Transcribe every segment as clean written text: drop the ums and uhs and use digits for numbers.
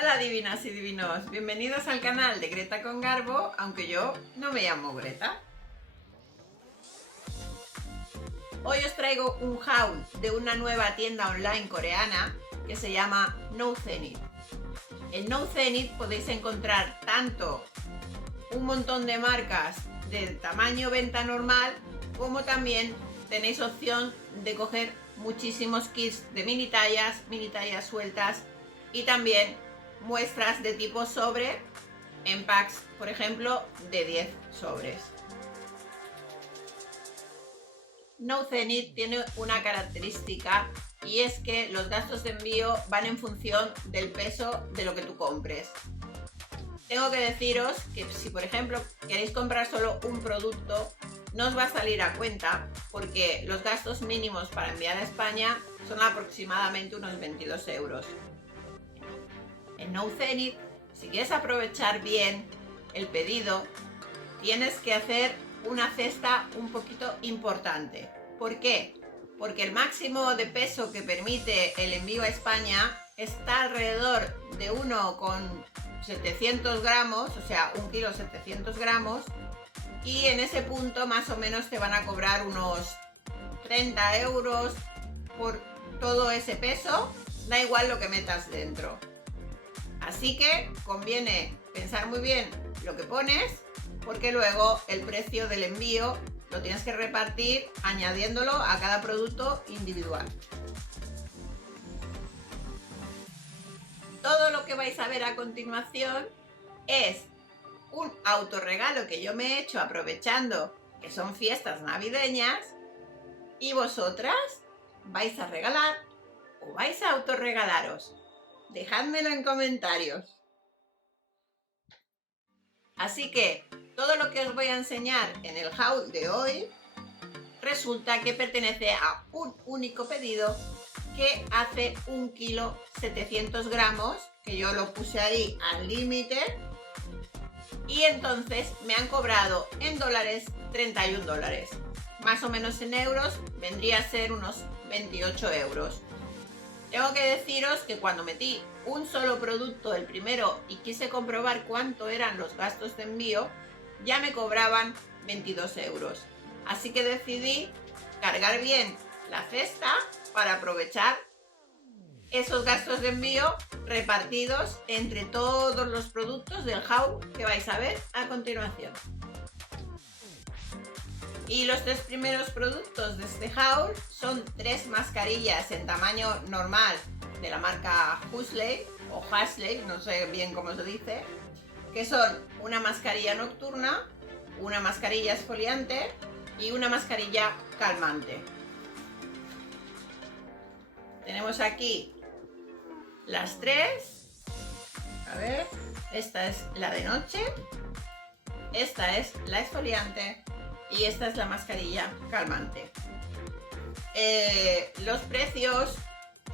Hola divinas y divinos, bienvenidos al canal de Greta con Garbo, aunque yo no me llamo Greta. Hoy os traigo un haul de una nueva tienda online coreana que se llama No Zenith. En No Zenith podéis encontrar tanto un montón de marcas de tamaño venta normal, como también tenéis opción de coger muchísimos kits de mini tallas sueltas y también muestras de tipo sobre en packs, por ejemplo, de 10 sobres. No Zenith tiene una característica y es que los gastos de envío van en función del peso de lo que tú compres. Tengo que deciros que si por ejemplo queréis comprar solo un producto, no os va a salir a cuenta porque los gastos mínimos para enviar a España son aproximadamente unos 22 euros. En No Zenith, si quieres aprovechar bien el pedido, tienes que hacer una cesta un poquito importante. ¿Por qué? Porque el máximo de peso que permite el envío a España está alrededor de 1,700 gramos, o sea, 1 kilo 700 gramos, y en ese punto más o menos te van a cobrar unos 30 euros por todo ese peso, da igual lo que metas dentro. Así que conviene pensar muy bien lo que pones, porque luego el precio del envío lo tienes que repartir añadiéndolo a cada producto individual. Todo lo que vais a ver a continuación es un autorregalo que yo me he hecho aprovechando que son fiestas navideñas y vosotras vais a regalar o vais a autorregalaros. Dejádmelo en comentarios. Así que todo lo que os voy a enseñar en el haul de hoy resulta que pertenece a un único pedido que hace 1 kilo 700 gramos, que yo lo puse ahí al límite, y entonces me han cobrado en dólares 31 dólares. Más o menos en euros vendría a ser unos 28 euros. Tengo que deciros que cuando metí un solo producto, el primero, y quise comprobar cuánto eran los gastos de envío, ya me cobraban 22 euros. Así que decidí cargar bien la cesta para aprovechar esos gastos de envío repartidos entre todos los productos del haul que vais a ver a continuación. Y los 3 primeros productos de este haul son 3 mascarillas en tamaño normal de la marca Huxley o Huxley, no sé bien cómo se dice, que son una mascarilla nocturna, una mascarilla exfoliante y una mascarilla calmante. Tenemos aquí las 3. A ver, esta es la de noche, esta es la exfoliante y esta es la mascarilla calmante. Los precios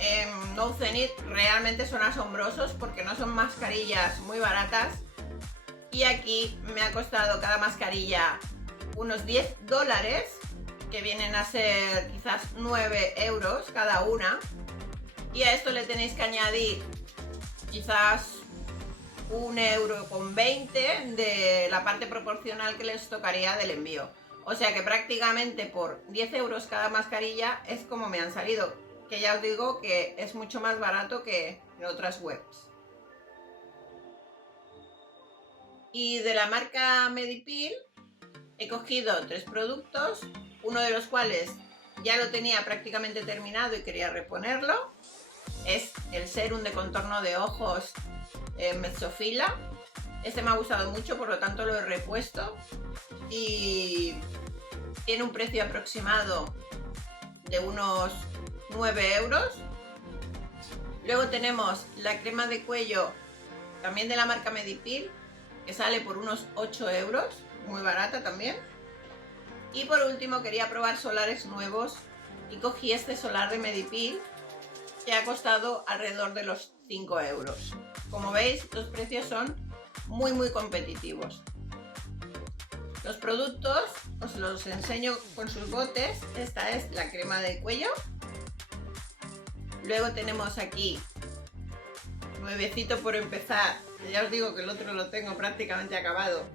en No Zenith realmente son asombrosos porque no son mascarillas muy baratas, y aquí me ha costado cada mascarilla unos 10 dólares, que vienen a ser quizás 9 euros cada una, y a esto le tenéis que añadir quizás 1,20 € de la parte proporcional que les tocaría del envío. O sea que prácticamente por 10 euros cada mascarilla es como me han salido, que ya os digo que es mucho más barato que en otras webs. Y de la marca Medipil he cogido 3 productos, uno de los cuales ya lo tenía prácticamente terminado y quería reponerlo. Es el serum de contorno de ojos Mezzofila. Este me ha gustado mucho, por lo tanto lo he repuesto y tiene un precio aproximado de unos 9 euros. Luego tenemos la crema de cuello, también de la marca Medipil, que sale por unos 8 euros, muy barata también. Y por último quería probar solares nuevos y cogí este solar de Medipil, que ha costado alrededor de los 5 euros. Como veis, los precios son muy competitivos. Los productos os los enseño con sus botes. Esta es la crema de cuello. Luego tenemos aquí nuevecito por empezar, ya os digo que el otro lo tengo prácticamente acabado,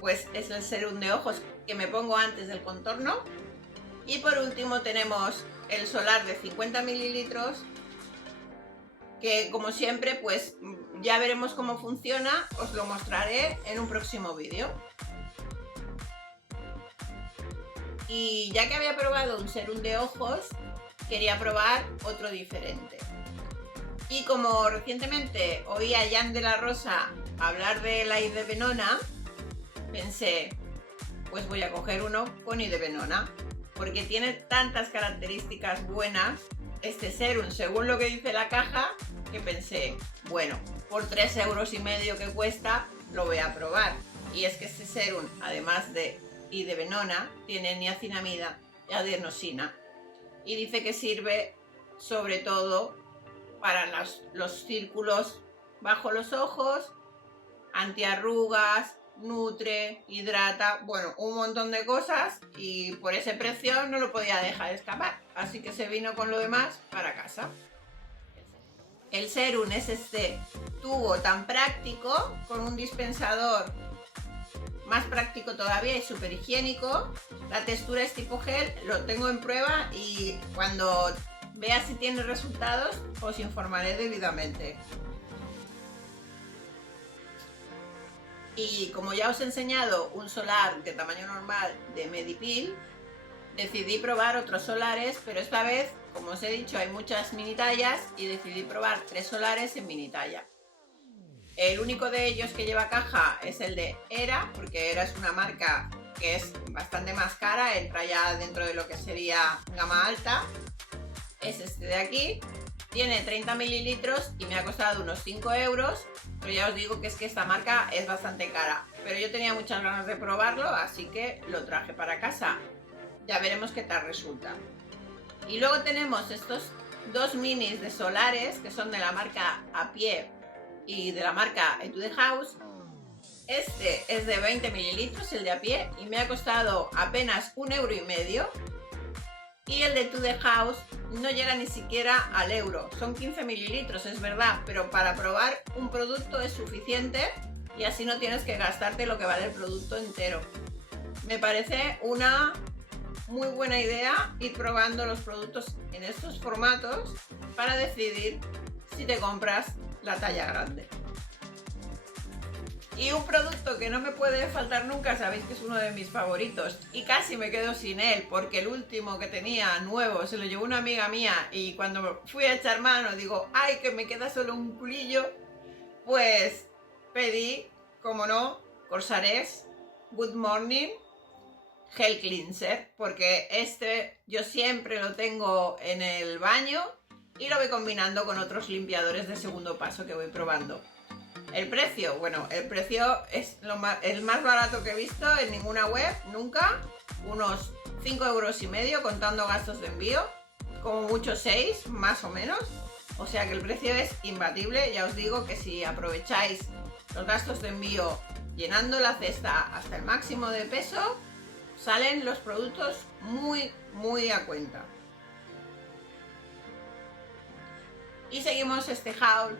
pues es el serum de ojos que me pongo antes del contorno. Y por último tenemos el solar de 50 mililitros, que como siempre pues ya veremos cómo funciona, os lo mostraré en un próximo vídeo. Y ya que había probado un serum de ojos, quería probar otro diferente. Y como recientemente oí a Jan de la Rosa hablar de la idebenona, pensé, pues voy a coger uno con idebenona, porque tiene tantas características buenas este serum, según lo que dice la caja, que pensé, bueno, por 3,5 € que cuesta, lo voy a probar. Y es que este serum, además de idebenona, tiene niacinamida y adenosina. Y dice que sirve sobre todo para los círculos bajo los ojos, antiarrugas, nutre, hidrata, bueno, un montón de cosas, y por ese precio no lo podía dejar escapar, así que se vino con lo demás para casa. El serum es este tubo tan práctico, con un dispensador más práctico todavía y súper higiénico. La textura es tipo gel, lo tengo en prueba y cuando vea si tiene resultados os informaré debidamente. Y como ya os he enseñado un solar de tamaño normal de Medipil, decidí probar otros solares, pero esta vez, como os he dicho, hay muchas mini tallas y decidí probar 3 solares en mini talla. El único de ellos que lleva caja es el de Era, porque Era es una marca que es bastante más cara, entra ya dentro de lo que sería gama alta. Es este de aquí, tiene 30 mililitros y me ha costado unos 5 €, pero ya os digo que es que esta marca es bastante cara. Pero yo tenía muchas ganas de probarlo, así que lo traje para casa. Ya veremos qué tal resulta. Y luego tenemos estos 2 minis de solares, que son de la marca A Pie y de la marca Etude House. Este es de 20 mililitros, el de A Pie, y me ha costado apenas 1,5 €. Y el de Etude House no llega ni siquiera al euro. Son 15 mililitros, es verdad, pero para probar un producto es suficiente y así no tienes que gastarte lo que vale el producto entero. Me parece una muy buena idea ir probando los productos en estos formatos para decidir si te compras la talla grande. Y un producto que no me puede faltar nunca, sabéis que es uno de mis favoritos y casi me quedo sin él porque el último que tenía nuevo se lo llevó una amiga mía y cuando fui a echar mano digo, ay, que me queda solo un culillo, pues pedí, como no, Corsares Good Morning Gel Cleanser, porque este yo siempre lo tengo en el baño y lo voy combinando con otros limpiadores de segundo paso que voy probando. El precio, bueno, el precio es el más barato que he visto en ninguna web, nunca. Unos 5,5 € contando gastos de envío, como mucho 6, más o menos. O sea que el precio es imbatible. Ya os digo que si aprovecháis los gastos de envío llenando la cesta hasta el máximo de peso, salen los productos muy a cuenta. Y seguimos este haul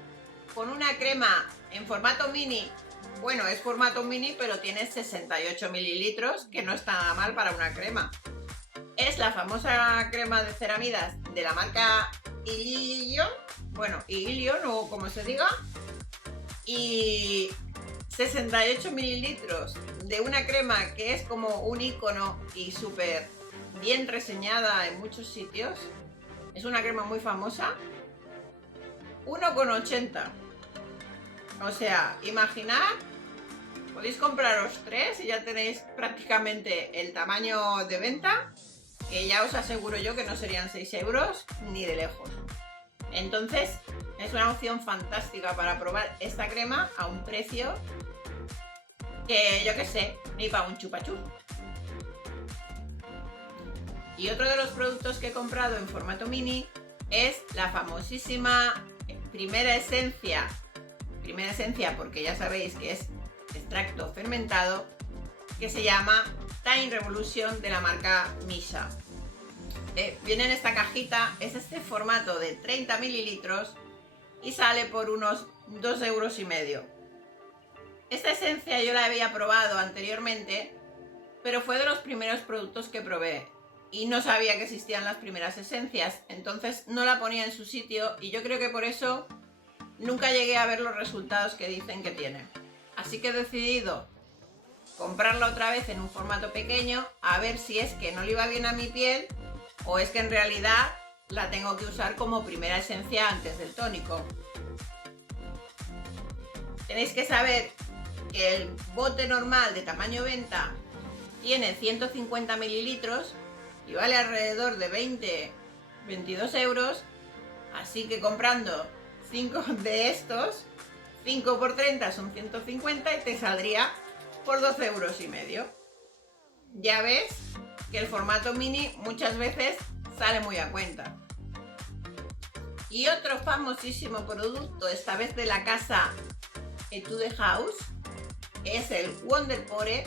con una crema en formato mini. Bueno, es formato mini, pero tiene 68 mililitros, que no está nada mal para una crema. Es la famosa crema de ceramidas de la marca Ilion, bueno, Ilion o como se diga, y 68 mililitros de una crema que es como un icono y súper bien reseñada en muchos sitios. Es una crema muy famosa. 1,80 €. O sea, imaginad, podéis compraros 3 y ya tenéis prácticamente el tamaño de venta, que ya os aseguro yo que no serían 6 € ni de lejos. Entonces, es una opción fantástica para probar esta crema a un precio que yo que sé, ni para un chupachú. Y otro de los productos que he comprado en formato mini es la famosísima primera esencia porque ya sabéis que es extracto fermentado, que se llama Time Revolution de la marca Misa. Viene en esta cajita, es este formato de 30 mililitros y sale por unos 2,5 €. Esta esencia yo la había probado anteriormente, pero fue de los primeros productos que probé y no sabía que existían las primeras esencias, entonces no la ponía en su sitio y yo creo que por eso nunca llegué a ver los resultados que dicen que tiene. Así que he decidido comprarla otra vez en un formato pequeño, a ver si es que no le iba bien a mi piel o es que en realidad la tengo que usar como primera esencia antes del tónico. Tenéis que saber que el bote normal de tamaño venta tiene 150 mililitros y vale alrededor de 22 €, así que comprando 5 de estos, 5 por 30 son 150 y te saldría por 12,5 €. Ya ves que el formato mini muchas veces sale muy a cuenta. Y otro famosísimo producto, esta vez de la casa Etude House, es el Wonder Pore.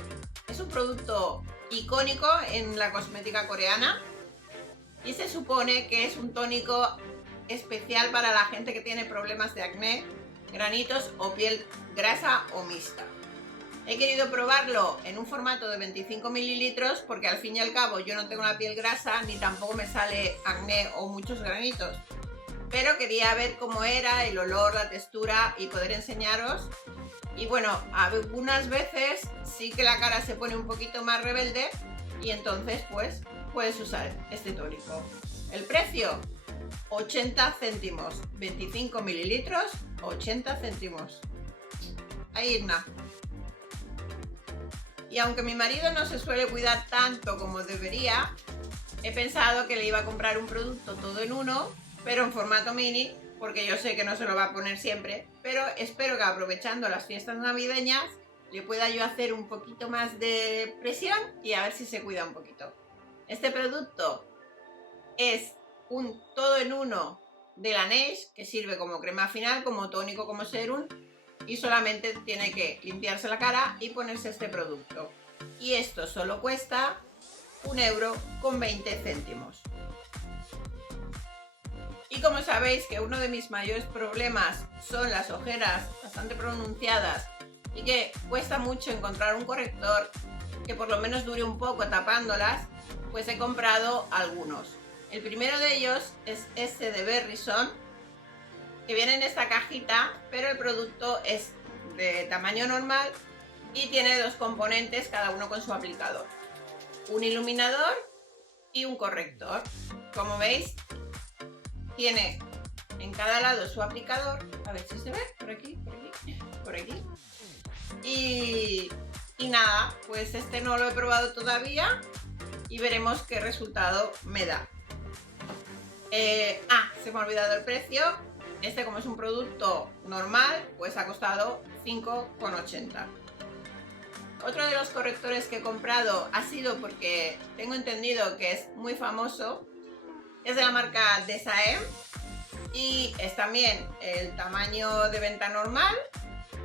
Es un producto icónico en la cosmética coreana y se supone que es un tónico especial para la gente que tiene problemas de acné, granitos o piel grasa o mixta. He querido probarlo en un formato de 25 mililitros porque al fin y al cabo yo no tengo la piel grasa ni tampoco me sale acné o muchos granitos, pero quería ver cómo era el olor, la textura y poder enseñaros. Y bueno, algunas veces sí que la cara se pone un poquito más rebelde y entonces pues puedes usar este tónico. El precio, 80 céntimos, 25 mililitros, 80 céntimos. Ahí está. Y aunque mi marido no se suele cuidar tanto como debería, he pensado que le iba a comprar un producto todo en uno, pero en formato mini, porque yo sé que no se lo va a poner siempre, pero espero que aprovechando las fiestas navideñas le pueda yo hacer un poquito más de presión y a ver si se cuida un poquito. Este producto es un todo en uno de Laneige que sirve como crema final, como tónico, como serum y solamente tiene que limpiarse la cara y ponerse este producto. Y esto solo cuesta 1,20 €. Y como sabéis que uno de mis mayores problemas son las ojeras bastante pronunciadas y que cuesta mucho encontrar un corrector que por lo menos dure un poco tapándolas, pues he comprado algunos. El primero de ellos es este de Berryson, que viene en esta cajita, pero el producto es de tamaño normal y tiene dos componentes, cada uno con su aplicador. Un iluminador y un corrector. Como veis, tiene en cada lado su aplicador. A ver si se ve, por aquí, por aquí, por aquí. Y nada, pues este no lo he probado todavía y veremos qué resultado me da. Se me ha olvidado el precio. Este, como es un producto normal, pues ha costado 5,80 €. Otro de los correctores que he comprado ha sido porque tengo entendido que es muy famoso. Es de la marca Desaem y es también el tamaño de venta normal.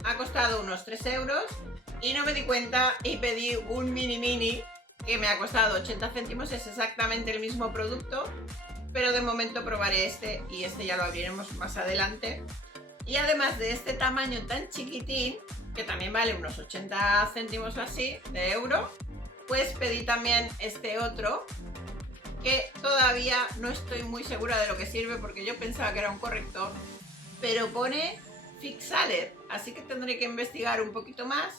Ha costado unos 3 € y no me di cuenta y pedí un mini que me ha costado 80 céntimos. Es exactamente el mismo producto, pero de momento probaré este y este ya lo abriremos más adelante. Y además de este tamaño tan chiquitín, que también vale unos 80 céntimos o así de euro, pues pedí también este otro que todavía no estoy muy segura de lo que sirve porque yo pensaba que era un corrector, pero pone Fixaler, así que tendré que investigar un poquito más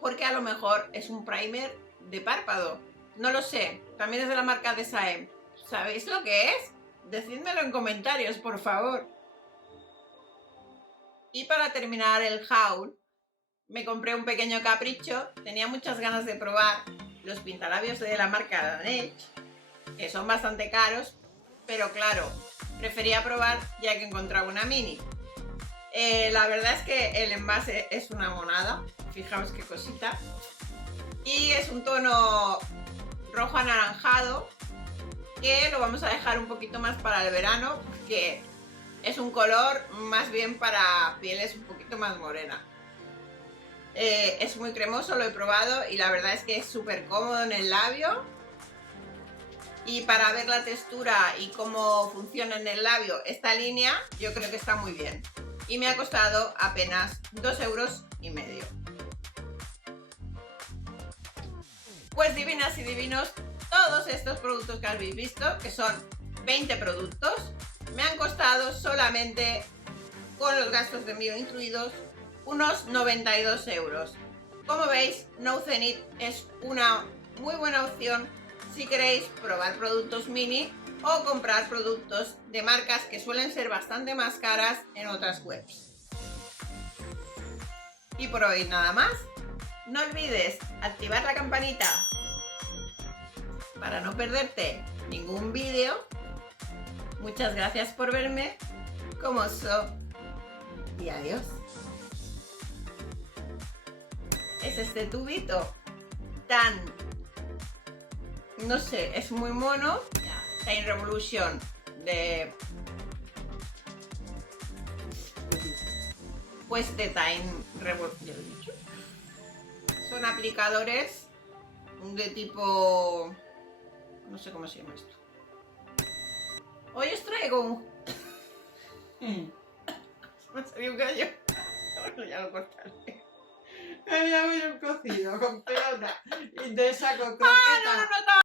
porque a lo mejor es un primer de párpado, no lo sé. También es de la marca Desaem. ¿Sabéis lo que es? Decídmelo en comentarios, por favor. Y para terminar el haul, me compré un pequeño capricho. Tenía muchas ganas de probar los pintalabios de la marca Laneige, que son bastante caros, pero claro, prefería probar ya que encontraba una mini. La verdad es que el envase es una monada, fijaos qué cosita. Y es un tono rojo anaranjado, que lo vamos a dejar un poquito más para el verano, porque es un color más bien para pieles un poquito más morenas. Es muy cremoso, lo he probado y la verdad es que es súper cómodo en el labio. Y para ver la textura y cómo funciona en el labio esta línea, yo creo que está muy bien. y me ha costado apenas 2,5 €. Pues divinas y divinos, todos estos productos que habéis visto, que son 20 productos, me han costado solamente, con los gastos de envío incluidos, unos 92 €. Como veis, No Zenith es una muy buena opción si queréis probar productos mini o comprar productos de marcas que suelen ser bastante más caras en otras webs. Y por hoy nada más. No olvides activar la campanita para no perderte ningún vídeo. Muchas gracias por verme. Como so y adiós. Es este tubito tan, no sé, es muy mono. Time Revolution de, pues de Time Revolution. Son aplicadores de tipo, no sé cómo se llama esto. Hoy os traigo un... Me ha salido un gallo. Bueno, ya lo cortaré. Me había un cocido con pelota y te saco croqueta. ¡Ah, no!